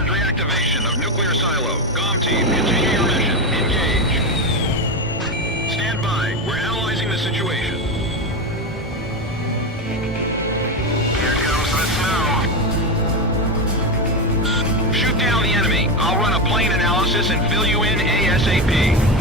Confirmed reactivation of nuclear silo. COM team, continue your mission. Engage. Stand by. We're analyzing the situation. Here comes the snow. Shoot down the enemy. I'll run a plane analysis and fill you in ASAP.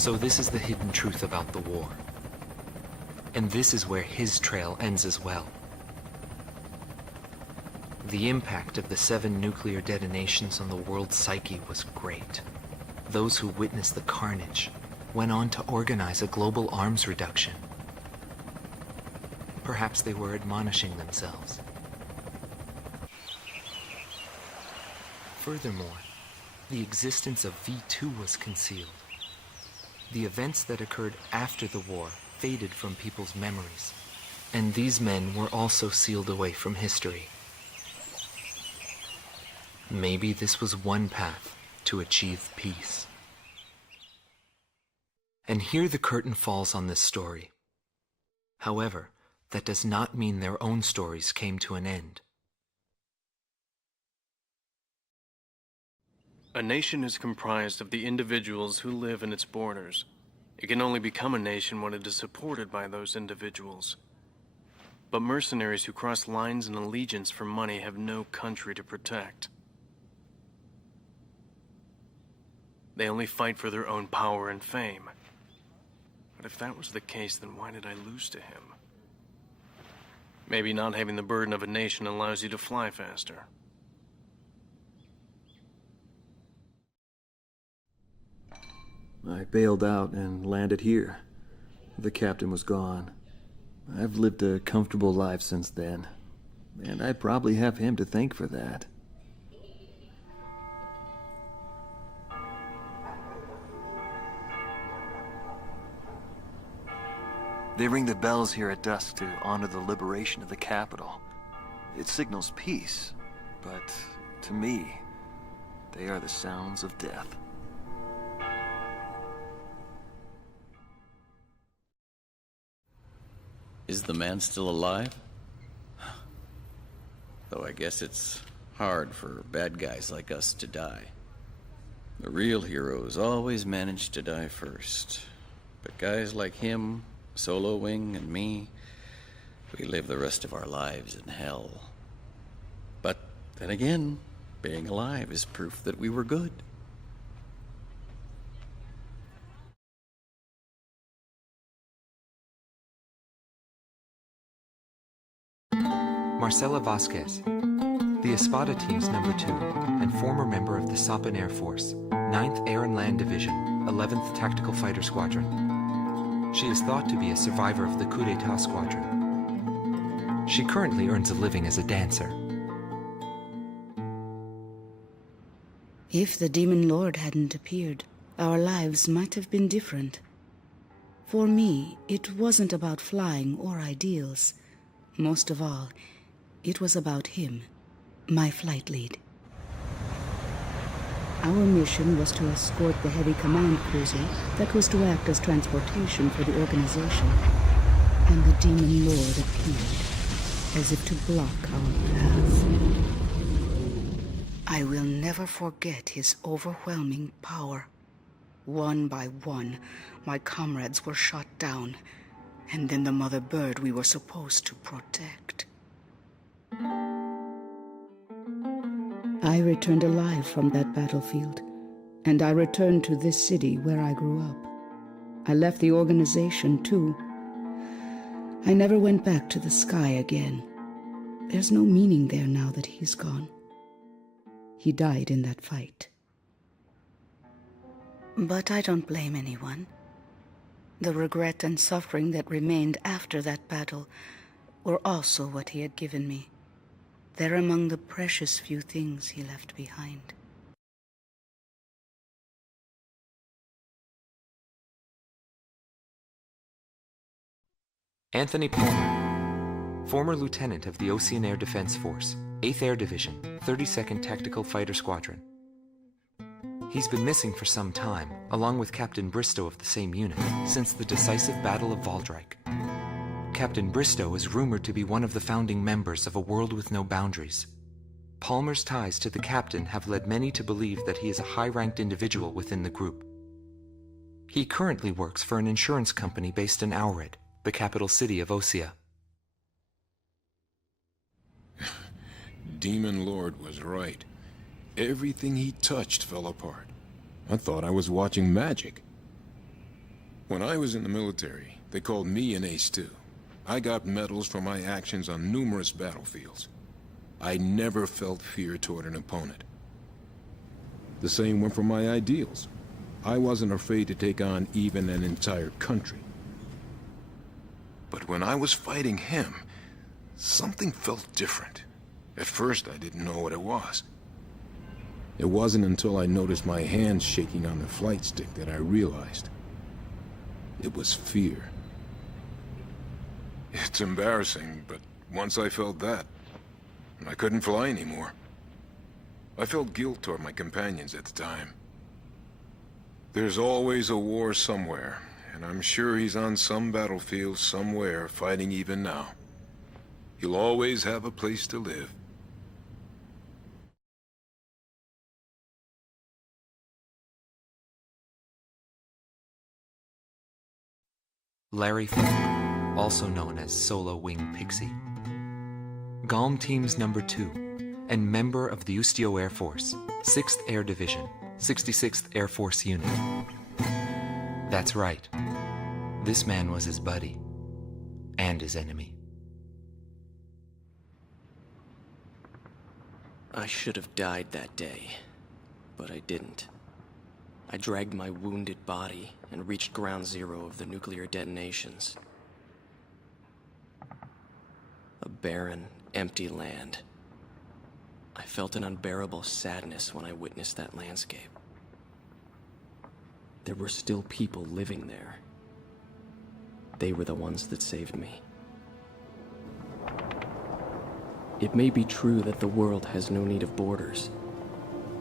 So this is the hidden truth about the war. And this is where his trail ends as well. The impact of the 7 nuclear detonations on the world's psyche was great. Those who witnessed the carnage went on to organize a global arms reduction. Perhaps they were admonishing themselves. Furthermore, the existence of V2 was concealed. The events that occurred after the war faded from people's memories, and these men were also sealed away from history. Maybe this was one path to achieve peace. And here the curtain falls on this story. However, that does not mean their own stories came to an end. A nation is comprised of the individuals who live in its borders. It can only become a nation when it is supported by those individuals. But mercenaries who cross lines and allegiance for money have no country to protect. They only fight for their own power and fame. But if that was the case, then why did I lose to him? Maybe not having the burden of a nation allows you to fly faster. I bailed out and landed here. The captain was gone. I've lived a comfortable life since then, and I probably have him to thank for that. They ring the bells here at dusk to honor the liberation of the capital. It signals peace, but to me, they are the sounds of death. Is the man still alive? Though I guess it's hard for bad guys like us to die. The real heroes always manage to die first. But guys like him, Solo Wing, and me, we live the rest of our lives in hell. But then again, being alive is proof that we were good. Marcela Vasquez, the Espada team's number 2 and former member of the Sapan Air Force, 9th Air and Land Division, 11th Tactical Fighter Squadron. She is thought to be a survivor of the Coup d'etat squadron. She currently earns a living as a dancer. If the Demon Lord hadn't appeared, our lives might have been different. For me, it wasn't about flying or ideals. Most of all, it was about him, my flight lead. Our mission was to escort the heavy command cruiser that was to act as transportation for the organization. And the Demon Lord appeared, as if to block our path. I will never forget his overwhelming power. One by one, my comrades were shot down, and then the mother bird we were supposed to protect. I returned alive from that battlefield, and I returned to this city where I grew up. I left the organization, too. I never went back to the sky again. There's no meaning there now that he's gone. He died in that fight. But I don't blame anyone. The regret and suffering that remained after that battle were also what he had given me. They're among the precious few things he left behind. Anthony Palmer, former lieutenant of the Ocean Air Defense Force, 8th Air Division, 32nd Tactical Fighter Squadron. He's been missing for some time, along with Captain Bristow of the same unit, since the decisive Battle of Valdreich. Captain Bristow is rumored to be one of the founding members of A World with No Boundaries. Palmer's ties to the captain have led many to believe that he is a high-ranked individual within the group. He currently works for an insurance company based in Aurid, the capital city of Osea. Demon Lord was right. Everything he touched fell apart. I thought I was watching magic. When I was in the military, they called me an ace too. I got medals for my actions on numerous battlefields. I never felt fear toward an opponent. The same went for my ideals. I wasn't afraid to take on even an entire country. But when I was fighting him, something felt different. At first, I didn't know what it was. It wasn't until I noticed my hands shaking on the flight stick that I realized. It was fear. It's embarrassing, but once I felt that, I couldn't fly anymore. I felt guilt toward my companions at the time. There's always a war somewhere, and I'm sure he's on some battlefield somewhere fighting even now. He'll always have a place to live. Larry Falk, also known as Solo Wing Pixie. GALM Team's number 2, and member of the Ustio Air Force, 6th Air Division, 66th Air Force Unit. That's right. This man was his buddy, and his enemy. I should have died that day, but I didn't. I dragged my wounded body and reached ground zero of the nuclear detonations. A barren, empty land. I felt an unbearable sadness when I witnessed that landscape. There were still people living there. They were the ones that saved me. It may be true that the world has no need of borders,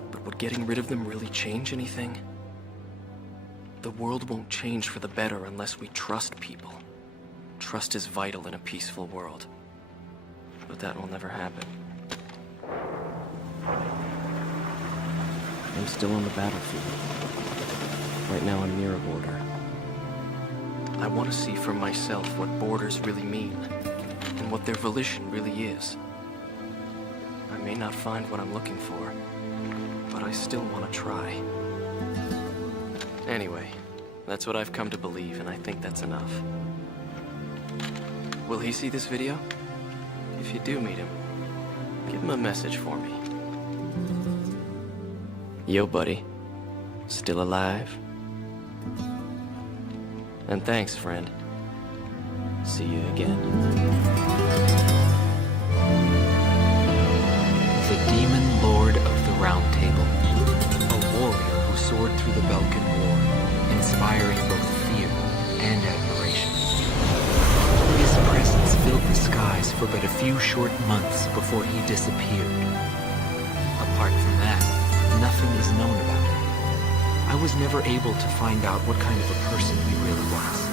but would getting rid of them really change anything? The world won't change for the better unless we trust people. Trust is vital in a peaceful world. But that will never happen. I'm still on the battlefield. Right now I'm near a border. I want to see for myself what borders really mean, and what their volition really is. I may not find what I'm looking for, but I still want to try. Anyway, that's what I've come to believe, and I think that's enough. Will he see this video? If you do meet him, give him a message for me. Yo, buddy. Still alive? And thanks, friend. See you again. The Demon Lord of the Round Table. A warrior who soared through the Balkan War, inspiring both fear and admiration. His presence filled the skies for but a few short months before he disappeared. Apart from that, nothing is known about him. I was never able to find out what kind of a person he really was.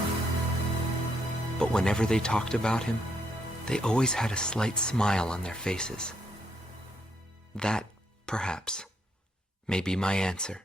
But whenever they talked about him, they always had a slight smile on their faces. That, perhaps, may be my answer.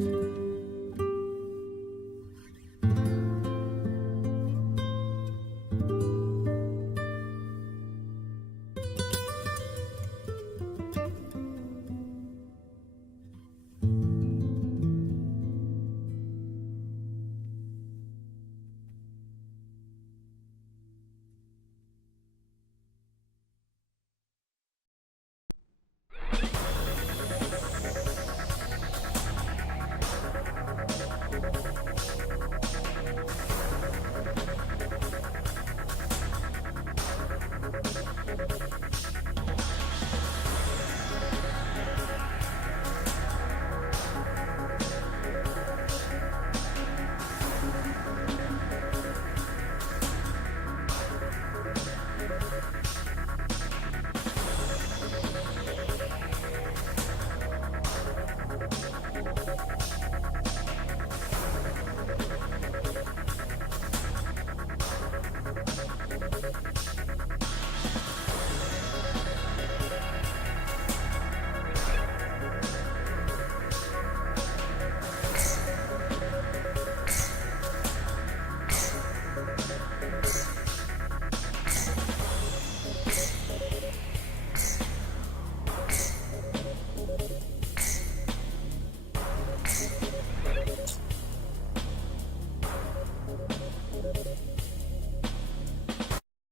you.